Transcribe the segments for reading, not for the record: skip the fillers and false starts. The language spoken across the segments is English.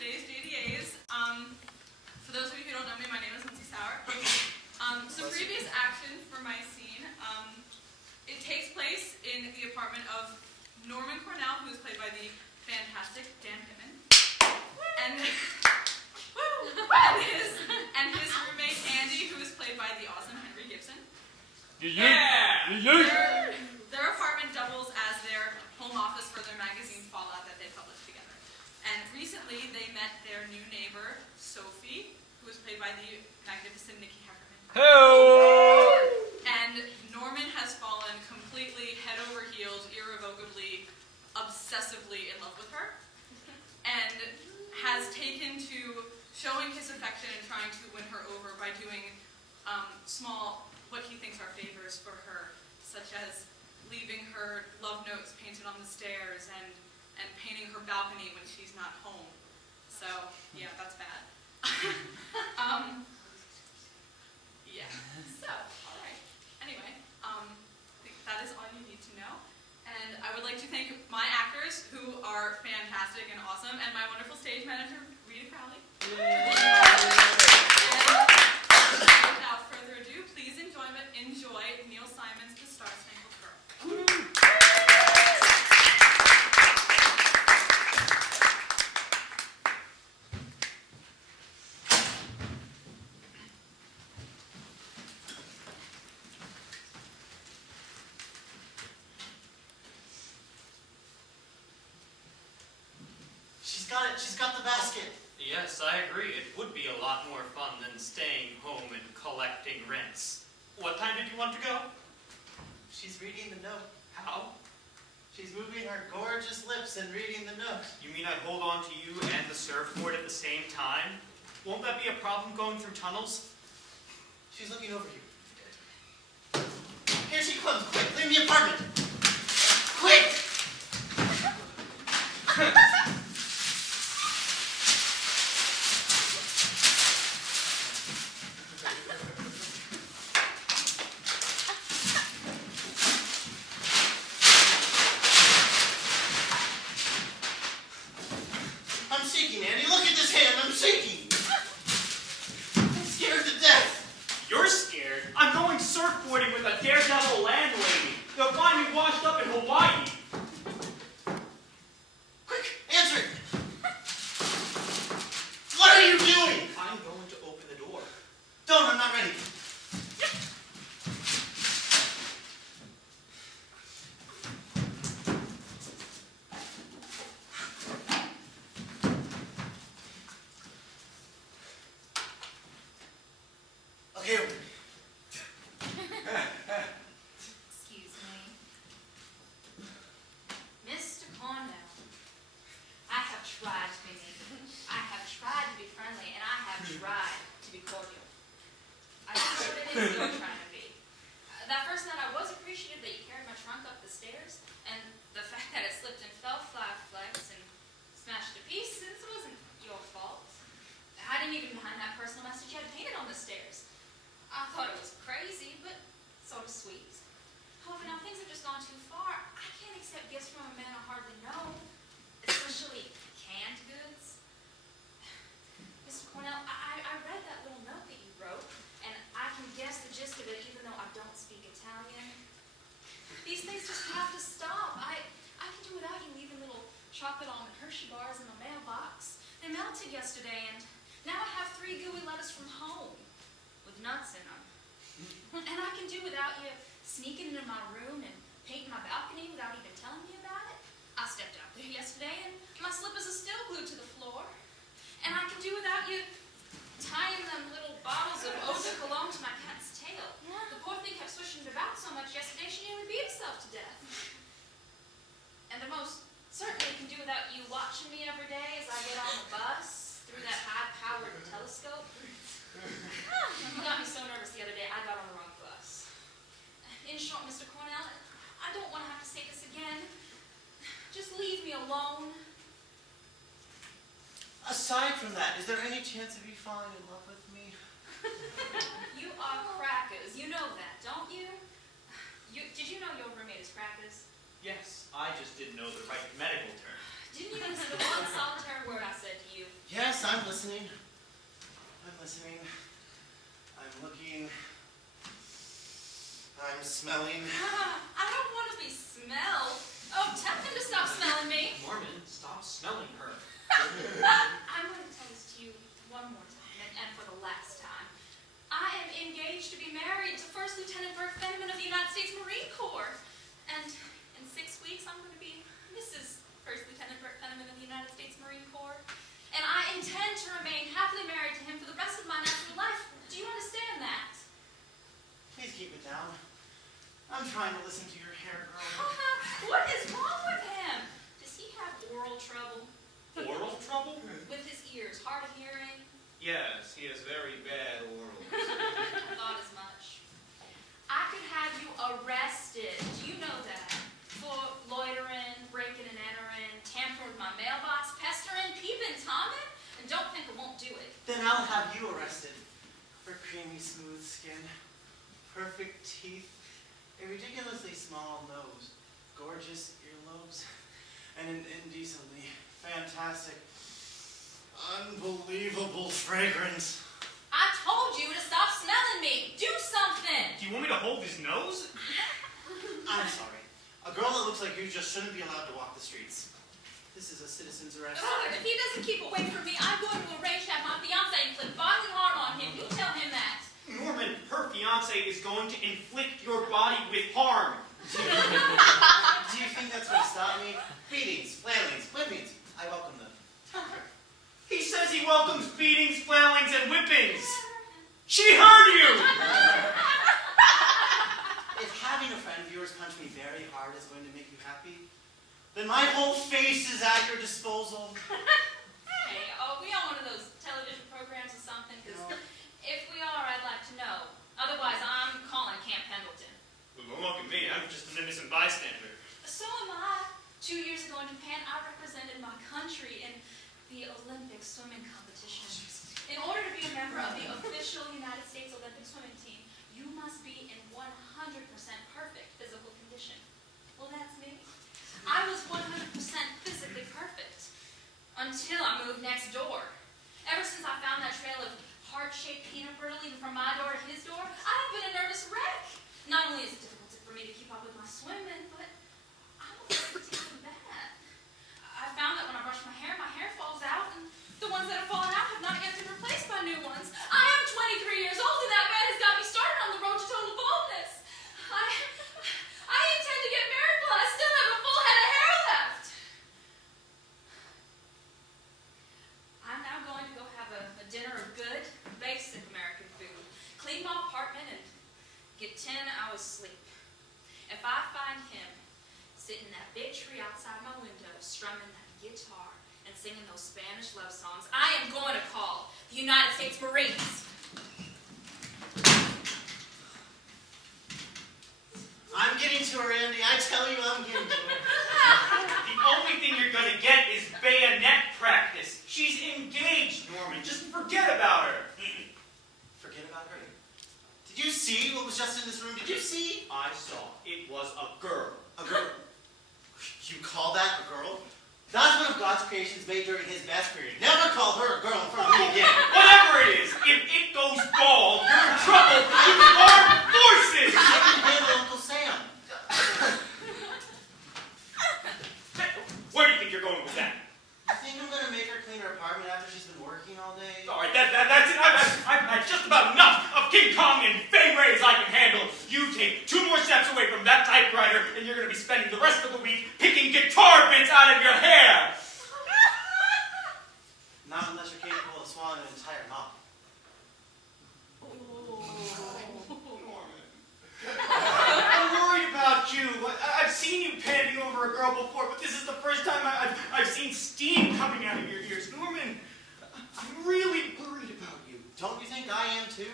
today's JDAs. For those of you who don't know me, my name is Lindsay Sauer. Some previous action for my scene. It takes place in the apartment of Norman Cornell, who is played by the fantastic Dan Pittman, and his roommate Andy, who is played by the awesome Henry Gibson. Yeah! Their apartment doubles as their home office for their magazine Fallout that they publish together. And recently they met their new neighbor, Sophie, who was played by the magnificent Nikki Heffernan. Hello! And Norman has fallen completely head over heels, irrevocably, obsessively in love with her. And has taken to showing his affection and trying to win her over by doing small, what he thinks are favors for her, such as leaving her love notes painted on the stairs and painting her balcony when she's not home. So, yeah, that's bad. Yeah, so, all right. Anyway, I think that is all you need to know. And I would like to thank my actors, who are fantastic and awesome, and my wonderful stage manager, Rita Crowley. And without further ado, please enjoy Neil Simon's The Star-Spangled Girl. She's got the basket. Yes, I agree. It would be a lot more fun than staying home and collecting rents. What time did you want to go? She's reading the note. How? She's moving her gorgeous lips and reading the note. You mean I hold on to you and the surfboard at the same time? Won't that be a problem going through tunnels? She's looking over you. Here she comes. Quick, leave the apartment. Quick! I'm shaking, Andy. Look at this hand. I'm shaking. I'm scared to death. You're scared? I'm going surfboarding with a daredevil landlady. They'll find me washed up in Hawaii. Quick, answer it. What are you doing? I'm going to open the door. Don't, I'm not ready. Okay, open. Excuse me. Mr. Cornell, I have tried to be mean. I have tried to be friendly, and I have tried to be cordial. I don't know what it is you're trying to be. That first night I was appreciative that you carried my trunk up the stairs, and the fact that it slipped and fell 5 flights and smashed to pieces wasn't your fault. I didn't even mind that personal message you had painted on the stairs. I thought it was crazy, but sort of sweet. However, now things have just gone too far. I can't accept gifts from a man I hardly know, especially canned goods. Mr. Cornell, I read that little note that you wrote, and I can guess the gist of it even though I don't speak Italian. These things just have to stop. I can do without you leaving little chocolate almond Hershey bars in my mailbox. They melted yesterday, and now I have 3 gooey letters from home with nuts in them. And I can do without you sneaking into my room and painting my balcony without even telling me about it. I stepped out there yesterday and my slippers are still glued to the floor. And I can do without you tying them little bottles of eau de cologne to my cat's tail. The poor thing kept swishing it about so much yesterday she nearly beat herself to death. And the most certainly can do without you watching me every day as I get on the bus through that high-powered telescope. You got me so nervous the other day, I got on the wrong bus. In short, Mr. Cornell, I don't want to have to say this again. Just leave me alone. Aside from that, is there any chance of you falling in love with me? You are crackers. You know that, don't you? Did you know your roommate is crackers? Yes, I just didn't know the right medical term. Didn't you listen to one solitary word I said to you? Yeah, smelling. I don't want to be smelled. Oh, tell him to stop smelling me. Norman, stop smelling her. I'm going to tell this to you one more time, and for the last time. I am engaged to be married to First Lieutenant Bert Fenneman of the United States Marine Corps. And in 6 weeks, I'm going to be Mrs. First Lieutenant Bert Fenneman of the United States Marine Corps. And I intend to remain happily married to him for the rest of my natural life. Do you understand that? Please keep it down. I'm trying to listen to your hair grow. What is wrong with him? Does he have oral trouble? Oral trouble? With his ears, hard of hearing? Yes, he has very bad oral. I thought as much. I could have you arrested. Do you know that? For loitering, breaking and entering, tampering with my mailbox, pestering, peeping, Tomming? And don't think I won't do it. Then I'll have you arrested for creamy, smooth skin, perfect teeth, a ridiculously small nose, gorgeous earlobes, and an indecently fantastic, unbelievable fragrance. I told you to stop smelling me. Do something. Do you want me to hold his nose? I'm sorry. A girl that looks like you just shouldn't be allowed to walk the streets. This is a citizen's arrest. If he doesn't keep away from me, I'm going to arrange to have my fiance inflict bodily harm on him. You tell him that. Norman, her fiance is going to inflict your body with harm. Do you think that's going to stop me? Beatings, flailings, whippings. I welcome them. He says he welcomes beatings, flailings, and whippings. She heard you! If having a friend of yours punch me very hard is going to make you happy, then my whole face is at your disposal. Hey, are we on one of those television programs or something? Because if we are, I'd like to know. Otherwise, I'm calling Camp Pendleton. Well, don't look at me. I'm just an innocent bystander. So am I. 2 years ago in Japan, I represented my country in the Olympic swimming competition. In order to be a member of the official United States Olympic swimming team, you must be in 100% perfect physical condition. Well, that's me. I was 100% physically perfect until I moved next door. Ever since I found that trail of heart-shaped peanut brittle leading from my door to his door, I've been a nervous wreck. Not only is it difficult for me to keep up with my swimming, but I'm afraid to take a bath. I found that when I brush my hair falls out, and the ones that have fallen out have not yet been replaced by new ones. I am 23 years old, and that man has got me started on the road to total baldness. I intend to get married while I still have a full head of hair left. I'm now going to go have a dinner of good, basic American food, clean my apartment, and get 10 hours sleep. If I find him sitting in that big tree outside my window, strumming that guitar and singing those Spanish love songs, I am going to call the United States Marines. I'm getting to her, Andy. I tell you, I'm getting to her. The only thing you're going to get is bayonet practice. She's engaged, Norman. Just forget about her. Forget about her. Did you see what was just in this room? Did you see? I saw. It was a girl. A girl. You call that a girl? That's one of God's creations made during his best period. Never call her a girl in front of me again. Whatever it is, if it goes bald, you're in trouble with the armed forces! I can handle Uncle Sam. Where do you think you're going with that? You think I'm going to make her clean her apartment after she's been working all day? All right, that's it. I've had just about enough of King Kong and Fay Rays I can handle. You take 2 more steps away from that typewriter, and you're going to be spending the rest of the week picking guitar bits out of your hair. Not unless you're capable of swallowing an entire mop. I'm worried about you. I've seen you panting over a girl before, but this is the first time I've seen steam coming out of your ears. Norman, I'm really worried about you. Don't you think I am too?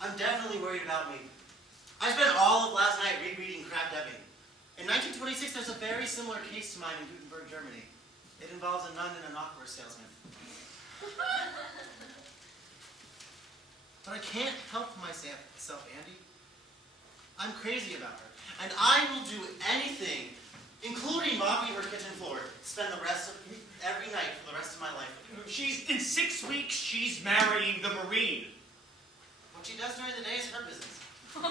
I'm definitely worried about me. I spent all of last night rereading Krafft Ebing. In 1926, there's a very similar case to mine in Gutenberg, Germany. It involves a nun and an awkward salesman. But I can't help myself, Andy. I'm crazy about her, and I will do anything, including mopping her kitchen floor, spend every night for the rest of my life with her. In 6 weeks, she's marrying the Marine. What she does during the day is her business. Do you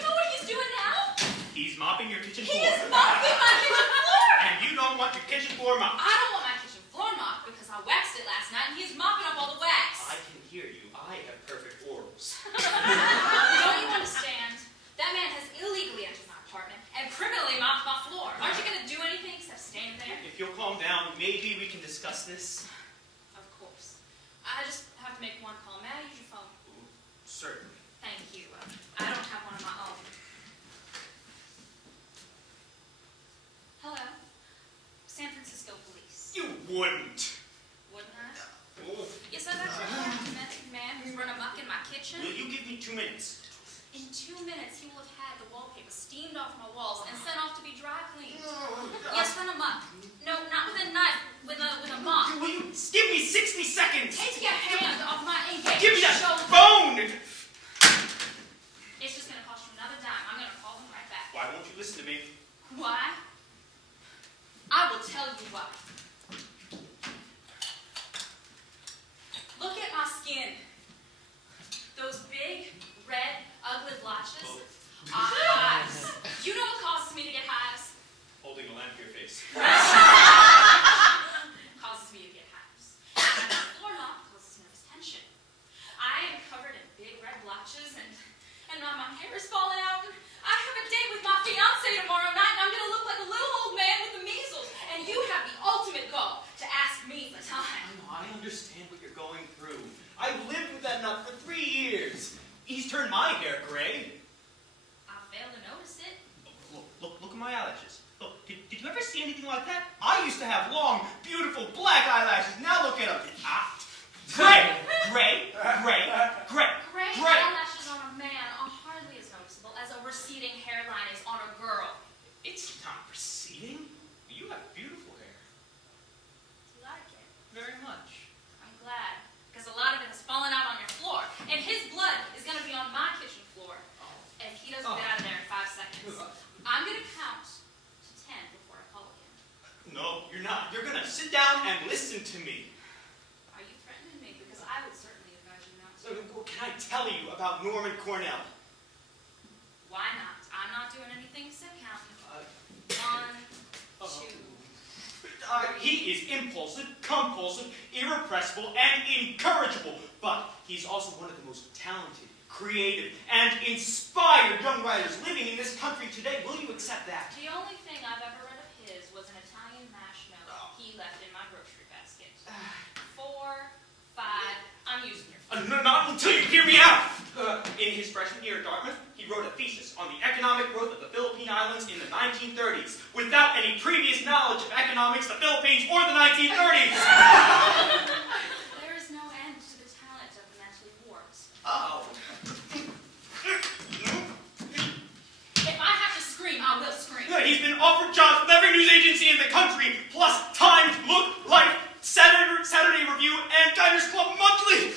know what he's doing now? He's mopping your kitchen He floor. is mopping my kitchen floor! And you don't want your kitchen floor mopped. I don't want my kitchen floor mopped because I waxed it last night and he's mopping up all the wax. I can hear you. I have perfect orals. Don't you understand? That man has illegally entered my apartment and criminally mopped my floor. Aren't you going to do anything except stand there? If you'll calm down, maybe we can discuss this. Of course. I just have to make one call. May I use your phone? Certainly. Thank you. I don't have one of my own. Hello. San Francisco Police. You wouldn't. Wouldn't I? Oh. Yes, I've actually had a domestic man who's run amok in my kitchen. Will you give me 2 minutes? In 2 minutes, he will have had the wallpaper steamed off my walls and sent off to be dry cleaned. Yes, run amok. No, not with a knife, with a mop. Will you give me 60 seconds? Take your hand off my engaged Give me that shoulder. phone! It's just going to cost you another dime. I'm going to call him right back. Why won't you listen to me? Why? I will tell you why. Look at my skin. Those big, red, ugly blotches are hives. You know what causes me to get hives? Holding a lamp to your face. Causes me to get hives. And the floor mop causes nervous tension. I am covered in big red blotches and my hair is falling out. And I have a date with my fiance tomorrow night and I'm going to look like a little old man with the measles. And you have the ultimate gall to ask me for time. I understand what you're going through. I've lived with that nut for 3 years. He's turned my hair gray. I fail to notice it. Look at my eyelashes. Look, did you ever see anything like that? I used to have long, beautiful black eyelashes. Now look at them. Gray! Gray! Gray! Gray! Gray eyelashes on a man are hardly as noticeable as a receding hairline is on a girl. It's not receding. You have beautiful hair. Do you like it? Very much. I'm glad, because a lot of it has fallen out on your floor, and his blood is going to be on my kitchen floor if he doesn't get out of there in 5 seconds. I'm going to count to 10 before I call again. No, you're not. You're gonna sit down and listen to me. Are you threatening me? Because I would certainly advise you not So, to. can I tell you about Norman Cornell? Why not? I'm not doing anything except counting. 1, 2. He is impulsive, compulsive, irrepressible, and incorrigible. But he's also one of the most talented, creative, and inspired young writers living in this country today. Will you accept that? The only thing I've ever read of his was an Italian marshmallow he left in my grocery basket. 4, 5. I'm using your phone. Not until you hear me out. In his freshman year at Dartmouth, he wrote a thesis on the economic growth of the Philippine Islands in the 1930s, without any previous knowledge of economics, the Philippines, or the 1930s. There is no end to the talent of the mentally warped. Oh. If I have to scream, I will scream. He's been offered jobs with every news agency in the country, plus Times, Look, Life, Saturday Review, and Diners Club Monthly.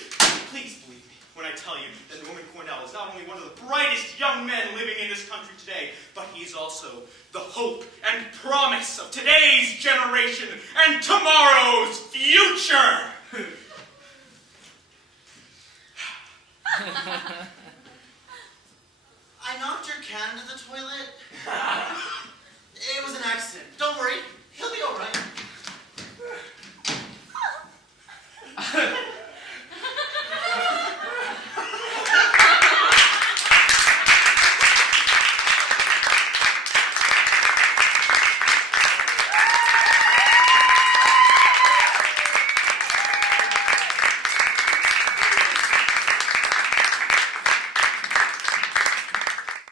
Please believe me when I tell you that Norman Cornell is not only one of the brightest young men living in this country today, but he's also the hope and promise of today's generation and tomorrow's future. I knocked your can into the toilet.